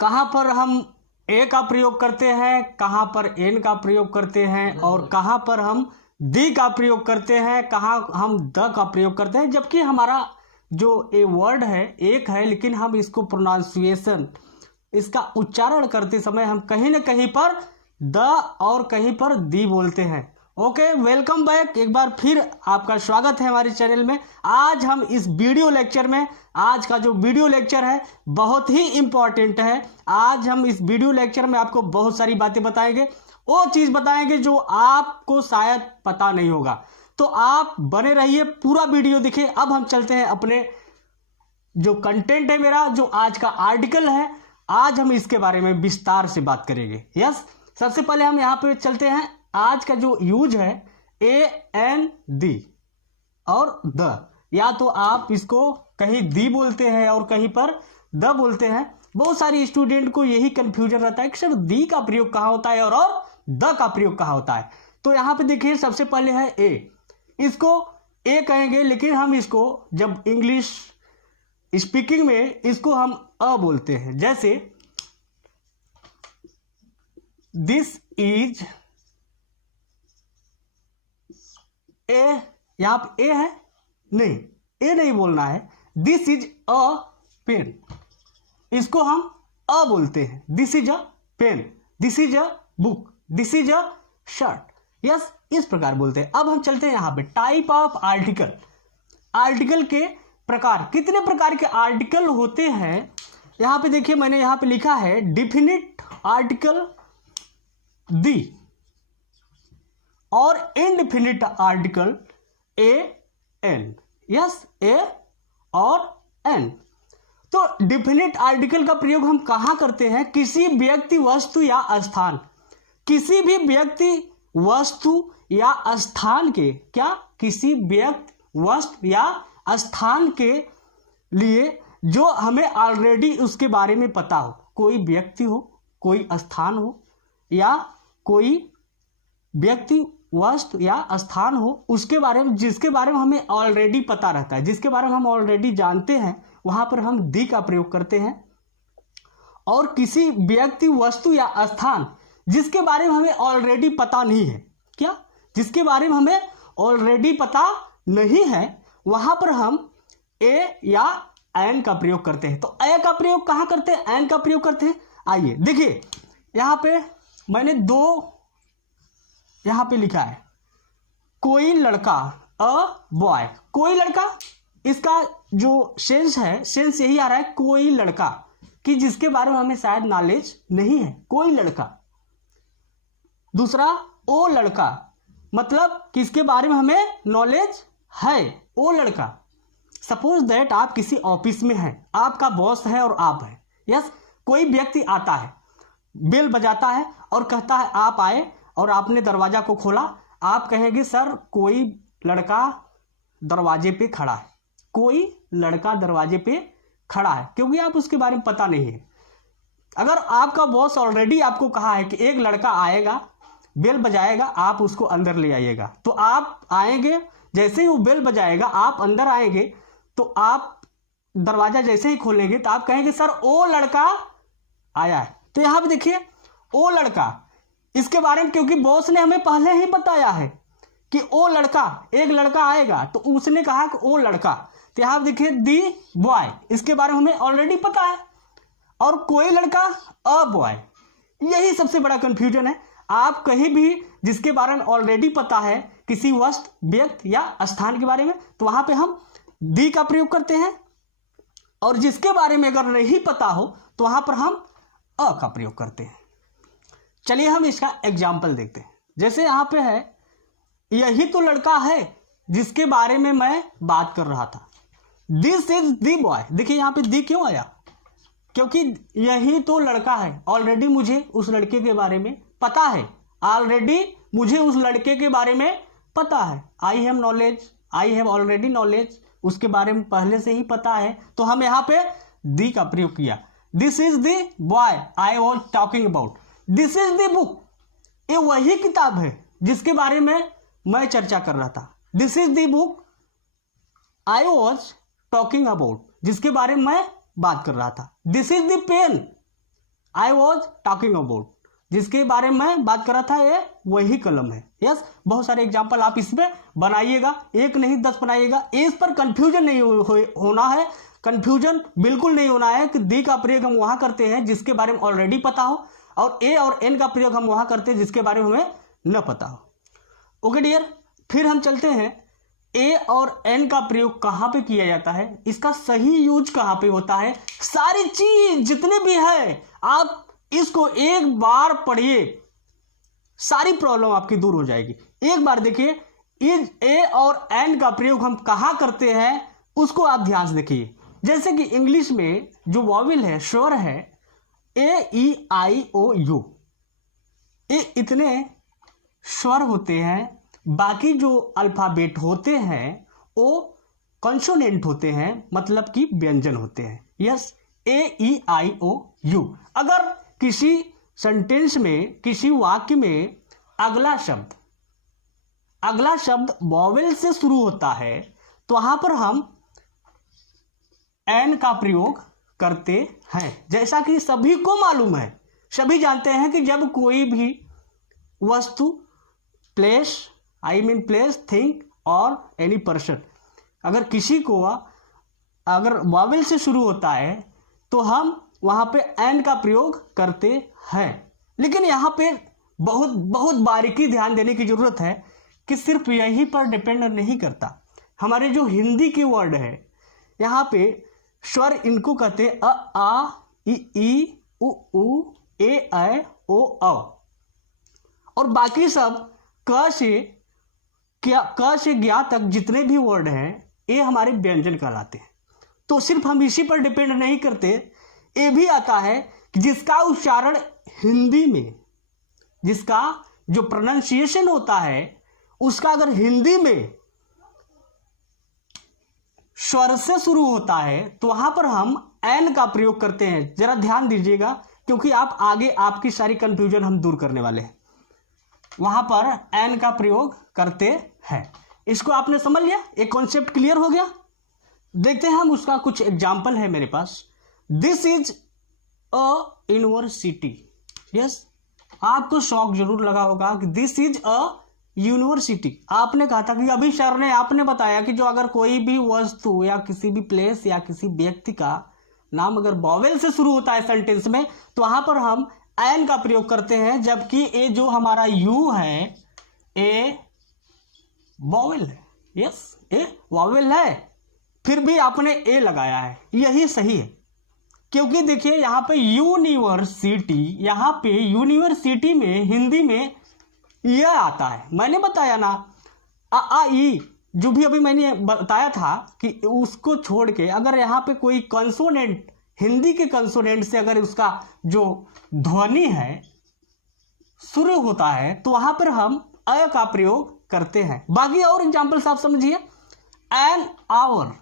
कहाँ पर हम ए का प्रयोग करते हैं, कहाँ पर एन का प्रयोग करते हैं और कहाँ पर हम दी का प्रयोग करते हैं, कहाँ हम द का प्रयोग करते हैं। जबकि हमारा जो ए वर्ड है एक है, लेकिन हम इसको प्रोनाउंसिएशन, इसका उच्चारण करते समय हम कहीं ना कहीं पर द और कहीं पर दी बोलते हैं। ओके, वेलकम बैक, एक बार फिर आपका स्वागत है हमारे चैनल में। आज हम इस वीडियो लेक्चर में, आज का जो वीडियो लेक्चर है बहुत ही इम्पॉर्टेंट है। आज हम इस वीडियो लेक्चर में आपको बहुत सारी बातें बताएंगे, वो चीज़ बताएंगे जो आपको शायद पता नहीं होगा। तो आप बने रहिए, पूरा वीडियो दिखे। अब हम चलते हैं अपने जो कंटेंट है मेरा, जो आज का आर्टिकल है, आज हम इसके बारे में विस्तार से बात करेंगे। यस, सबसे पहले हम यहाँ पे चलते हैं। आज का जो यूज है ए एन दी और द, या तो आप इसको कहीं दी बोलते हैं और कहीं पर द बोलते हैं। बहुत सारी स्टूडेंट को यही कंफ्यूजन रहता है कि सर दी का प्रयोग कहाँ होता है और द का प्रयोग कहाँ होता है। तो यहाँ पे देखिए, सबसे पहले है ए, इसको ए कहेंगे, लेकिन हम इसको जब इंग्लिश स्पीकिंग में इसको हम अ बोलते हैं। जैसे दिस इज ए, यहां पे ए है नहीं, ए नहीं बोलना है। दिस इज अ पेन, इसको हम अ बोलते हैं। This is a pen, this is a book, this is a shirt. Yes, इस प्रकार बोलते हैं। अब हम चलते हैं यहाँ पे टाइप ऑफ आर्टिकल। आर्टिकल के प्रकार, कितने प्रकार के आर्टिकल होते हैं यहाँ पे देखिए, मैंने यहाँ पे लिखा है डिफिनिट आर्टिकल दी और indefinite article A N. Yes, ए और एन। तो डिफिनिट आर्टिकल का प्रयोग हम कहाँ करते हैं? किसी व्यक्ति, वस्तु या स्थान, किसी भी व्यक्ति, वस्तु या स्थान के, क्या, किसी व्यक्ति, वस्तु या स्थान के लिए जो हमें ऑलरेडी उसके बारे में पता हो। कोई व्यक्ति हो, कोई स्थान हो, या कोई व्यक्ति, वस्तु या स्थान हो, उसके बारे में, जिसके बारे में हमें ऑलरेडी पता रहता है, जिसके बारे में हम ऑलरेडी जानते हैं, वहां पर हम दी का प्रयोग करते हैं। और किसी व्यक्ति, वस्तु या स्थान जिसके बारे में हमें ऑलरेडी पता नहीं है, क्या, जिसके बारे में हमें ऑलरेडी पता नहीं है, वहां पर हम ए या एन का प्रयोग करते हैं। तो ए का प्रयोग कहां करते हैं, एन का प्रयोग करते हैं। आइए देखिए, यहां पे मैंने दो यहां पे लिखा है, कोई लड़का, अ बॉय, कोई लड़का। इसका जो सेंस है, सेंस यही आ रहा है, कोई लड़का, कि जिसके बारे में हमें शायद नॉलेज नहीं है, कोई लड़का। दूसरा, ओ लड़का, मतलब किसके बारे में हमें नॉलेज है, ओ लड़का। सपोज दैट आप किसी ऑफिस में हैं, आपका बॉस है और आप हैं। यस, कोई व्यक्ति आता है, बेल बजाता है और कहता है आप आए, और आपने दरवाजा को खोला। आप कहेंगे सर कोई लड़का दरवाजे पे खड़ा है, कोई लड़का दरवाजे पे खड़ा है, क्योंकि आप उसके बारे में पता नहीं है। अगर आपका बॉस ऑलरेडी आपको कहा है कि एक लड़का आएगा, बेल बजाएगा, आप उसको अंदर ले आइएगा, तो आप आएंगे। जैसे ही वो बेल बजाएगा, आप अंदर आएंगे, तो आप दरवाजा जैसे ही खोलेंगे तो आप कहेंगे सर ओ लड़का आया है। तो यहां पे देखिए, ओ लड़का, इसके बारे में, क्योंकि बॉस ने हमें पहले ही बताया है कि ओ लड़का, एक लड़का आएगा, तो उसने कहा कि ओ लड़का। तो यहां देखिए दी बॉय, इसके बारे में हमें ऑलरेडी पता है। और कोई लड़का, अ बॉय, यही सबसे बड़ा कंफ्यूजन है। आप कहीं भी जिसके बारे में ऑलरेडी पता है, किसी वस्तु, व्यक्ति या स्थान के बारे में, तो वहां पे हम दी का प्रयोग करते हैं। और जिसके बारे में अगर नहीं पता हो, तो वहां पर हम अ का प्रयोग करते हैं। चलिए हम इसका एग्जाम्पल देखते हैं। जैसे यहां पे है, यही तो लड़का है जिसके बारे में मैं बात कर रहा था। This is the boy. देखिए यहां पे दी क्यों आया, क्योंकि यही तो लड़का है। ऑलरेडी मुझे उस लड़के के बारे में पता है, ऑलरेडी मुझे उस लड़के के बारे में पता है। I have knowledge, I have already knowledge, उसके बारे में पहले से ही पता है। तो हम यहाँ पे दी का प्रयोग किया। This is the boy I was talking about, this is the book, ये वही किताब है जिसके बारे में मैं चर्चा कर रहा था। This is the book I was talking about, जिसके बारे में मैं बात कर रहा था। This is the pen, I was talking about, जिसके बारे में मैं बात कर रहा था, ये वही कलम है। यस, बहुत सारे एग्जाम्पल आप इसमें बनाइएगा, एक नहीं 10 बनाइएगा। इस पर कंफ्यूजन नहीं होना है, कंफ्यूजन बिल्कुल नहीं होना है कि दी का प्रयोग हम वहां करते हैं जिसके बारे में ऑलरेडी पता हो, और ए और एन का प्रयोग हम वहां करते हैं जिसके बारे में हमें न पता हो। ओके डियर, फिर हम चलते हैं ए और एन का प्रयोग कहां पे किया जाता है, इसका सही यूज कहां पे होता है। सारी चीज जितने भी है आप इसको एक बार पढ़िए, सारी प्रॉब्लम आपकी दूर हो जाएगी। एक बार देखिए, इज ए और एन का प्रयोग हम कहां करते हैं उसको आप ध्यान से देखिए। जैसे कि इंग्लिश में जो वॉवेल है, स्वर है, ए ई आई ओ यू, ये इतने स्वर होते हैं। बाकी जो अल्फाबेट होते हैं वो कॉन्सोनेंट होते हैं, मतलब कि व्यंजन होते हैं। Yes, A E I O U. अगर किसी सेंटेंस में, किसी वाक्य में अगला शब्द वॉवेल से शुरू होता है तो वहां पर हम एन का प्रयोग करते हैं। जैसा कि सभी को मालूम है, सभी जानते हैं कि जब कोई भी वस्तु, प्लेस, थिंग और एनी पर्सन, अगर किसी को अगर वॉवेल से शुरू होता है तो हम वहां पे एन का प्रयोग करते हैं। लेकिन यहां पे बहुत बहुत बारीकी ध्यान देने की जरूरत है कि सिर्फ यही पर डिपेंड नहीं करता। हमारे जो हिंदी के वर्ड है, यहाँ पे स्वर इनको कहते हैं अ, आ, ई, उ, ए, ऐ, ओ, औ, और बाकी सब क से ज्ञा तक जितने भी वर्ड हैं ये हमारे व्यंजन कहलाते हैं। तो सिर्फ हम इसी पर डिपेंड नहीं करते, ये भी आता है कि जिसका उच्चारण हिंदी में, जिसका जो प्रोनाउंसिएशन होता है उसका अगर हिंदी में स्वर से शुरू होता है तो वहां पर हम एन का प्रयोग करते हैं। जरा ध्यान दीजिएगा, क्योंकि आप आगे आपकी सारी कंफ्यूजन हम दूर करने वाले हैं। वहां पर एन का प्रयोग करते हैं। इसको आपने समझ लिया, एक कॉन्सेप्ट क्लियर हो गया। देखते हैं हम, उसका कुछ एग्जाम्पल है मेरे पास। This is a university. Yes, आपको शौक जरूर लगा होगा कि दिस इज अ यूनिवर्सिटी। आपने कहा था कि अभी सर ने आपने बताया कि जो अगर कोई भी वस्तु या किसी भी प्लेस या किसी व्यक्ति का नाम अगर वॉवेल से शुरू होता है सेंटेंस में तो वहां पर हम एन का प्रयोग करते हैं, जबकि ये जो हमारा यू है ए वॉवेल है। यस, ए वॉवेल है, फिर भी आपने ए लगाया है, यही सही है। क्योंकि देखिए यहाँ पे यूनिवर्सिटी, यहाँ पे यूनिवर्सिटी में हिंदी में यह आता है। मैंने बताया ना, आ ई जो भी अभी मैंने बताया था कि उसको छोड़ के अगर यहाँ पे कोई कंसोनेंट, हिंदी के कंसोनेंट से अगर उसका जो ध्वनि है शुरू होता है तो वहां पर हम अ का प्रयोग करते हैं। बाकी और एग्जाम्पल्स आप समझिए। एन आवर,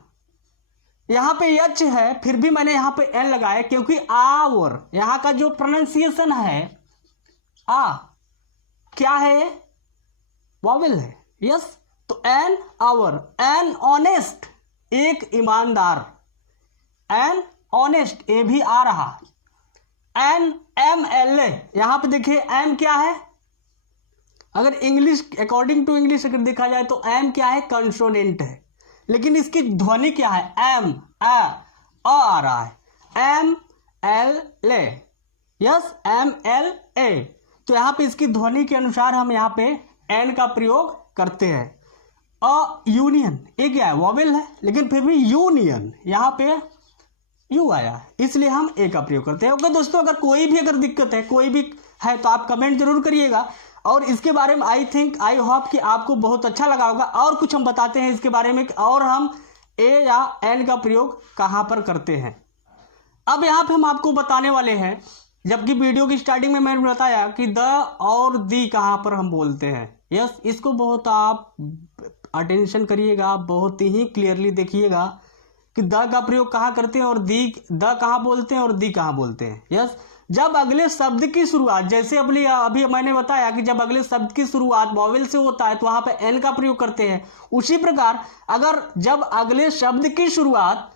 यहां पे एच है, फिर भी मैंने यहां पे एन लगाया क्योंकि आवर यहां का जो प्रोनाउंसिएशन है आ क्या है, वॉवेल है। यस, तो एन आवर। एन ऑनेस्ट, एक ईमानदार, एन ऑनेस्ट, ए भी आ रहा। एन एम एल ए, यहां पे देखिए एम क्या है, अगर इंग्लिश अकॉर्डिंग टू इंग्लिश अगर देखा जाए तो एम क्या है, कंसोनेंट है, लेकिन इसकी ध्वनि क्या है, एम आ रहा है, M L A. Yes, M L A. तो यहां पे इसकी ध्वनि के अनुसार हम यहां पे एन का प्रयोग करते हैं। अ यूनियन, ये क्या है, वॉवेल है, लेकिन फिर भी यूनियन, यहां पे यू आया है, इसलिए हम ए का प्रयोग करते हैं। ओके दोस्तों, अगर कोई भी अगर दिक्कत है, कोई भी है तो आप कमेंट जरूर करिएगा। और इसके बारे में आई होप कि आपको बहुत अच्छा लगा होगा। और कुछ हम बताते हैं इसके बारे में, और हम ए या एन का प्रयोग कहां पर करते हैं। अब यहाँ पे हम आपको बताने वाले हैं, जबकि वीडियो की स्टार्टिंग में मैंने बताया कि द और दी कहां पर हम बोलते हैं। यस, इसको बहुत आप अटेंशन करिएगा, बहुत ही क्लियरली देखिएगा कि द का प्रयोग कहां करते हैं और द कहां बोलते हैं और दी कहां बोलते हैं। यस, जब अगले शब्द की शुरुआत, जैसे अभी मैंने बताया कि जब अगले शब्द की शुरुआत वॉवेल से होता है तो वहां पे एन का प्रयोग करते हैं। उसी प्रकार अगर जब अगले शब्द की शुरुआत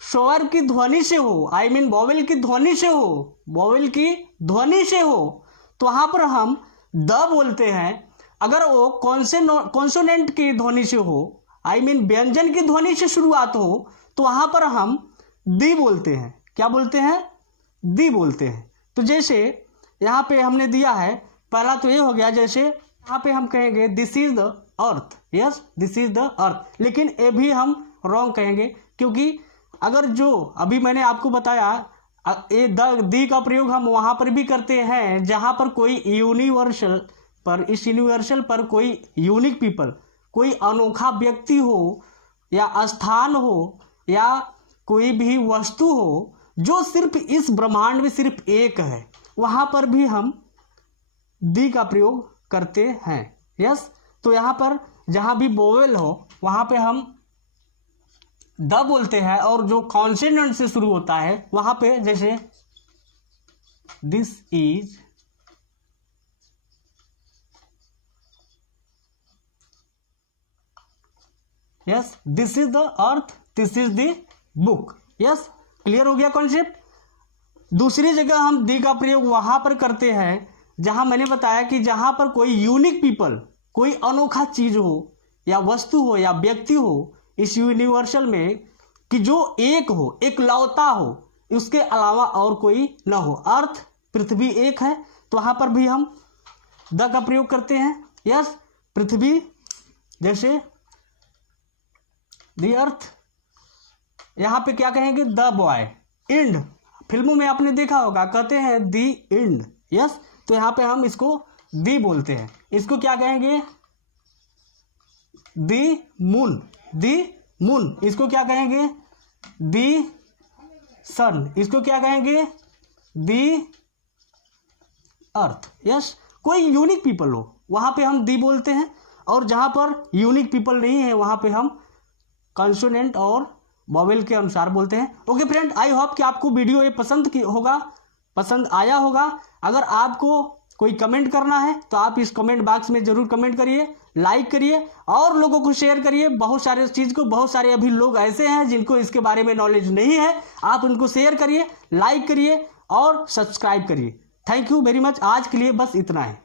स्वर की ध्वनि से हो, आई मीन वोवेल की ध्वनि से हो, वोवेल की ध्वनि से हो, तो वहां पर हम द बोलते हैं। अगर वो कॉन्सोनेंट की ध्वनि से हो, आई मीन व्यंजन की ध्वनि से शुरुआत हो, तो वहां पर हम दी बोलते हैं। क्या बोलते हैं? दी बोलते हैं। तो जैसे यहाँ पे हमने दिया है, पहला तो ये हो गया, जैसे यहाँ पे हम कहेंगे this is the earth, yes this is the earth, लेकिन ये भी हम रॉन्ग कहेंगे, क्योंकि अगर जो अभी मैंने आपको बताया ये दी का प्रयोग हम वहां पर भी करते हैं जहां पर कोई यूनिवर्सल पर, इस यूनिवर्सल पर कोई यूनिक पीपल, कोई अनोखा व्यक्ति हो या स्थान हो या कोई भी वस्तु हो जो सिर्फ इस ब्रह्मांड में सिर्फ एक है, वहां पर भी हम दी का प्रयोग करते हैं। यस, तो यहां पर जहां भी वोवेल हो वहां पे हम द बोलते हैं, और जो कॉन्सोनेंट से शुरू होता है वहां पे जैसे this is, yes this is the earth, this is the book. Yes, clear हो गया कॉन्सेप्ट। दूसरी जगह हम दी का प्रयोग वहां पर करते हैं जहां मैंने बताया कि जहां पर कोई यूनिक पीपल, कोई अनोखा चीज हो या वस्तु हो या व्यक्ति हो इस यूनिवर्सल में, कि जो एक हो, एक लौता हो, उसके अलावा और कोई न हो। अर्थ, पृथ्वी एक है, तो वहां पर भी हम द का प्रयोग करते हैं। यस, पृथ्वी, जैसे द अर्थ, यहां पे क्या कहेंगे? The boy. इंड, फिल्मों में आपने देखा होगा, कहते हैं दी इंड। यस, तो यहां पे हम इसको दी बोलते हैं। इसको क्या कहेंगे? दी मून, दी मून। इसको क्या कहेंगे? दी सन। इसको क्या कहेंगे? दी अर्थ। यस, कोई यूनिक पीपल हो वहां पे हम दी बोलते हैं, और जहां पर यूनिक पीपल नहीं है वहां पे हम कंसोनेंट और वोवेल के अनुसार बोलते हैं। ओके फ्रेंड, आई होप कि आपको वीडियो ये पसंद आया होगा। अगर आपको कोई कमेंट करना है तो आप इस कमेंट बॉक्स में जरूर कमेंट करिए, लाइक करिए और लोगों को शेयर करिए। बहुत सारे अभी लोग ऐसे हैं जिनको इसके बारे में नॉलेज नहीं है, आप उनको शेयर करिए, लाइक करिए और सब्सक्राइब करिए। Thank you very much. आज के लिए बस इतना है।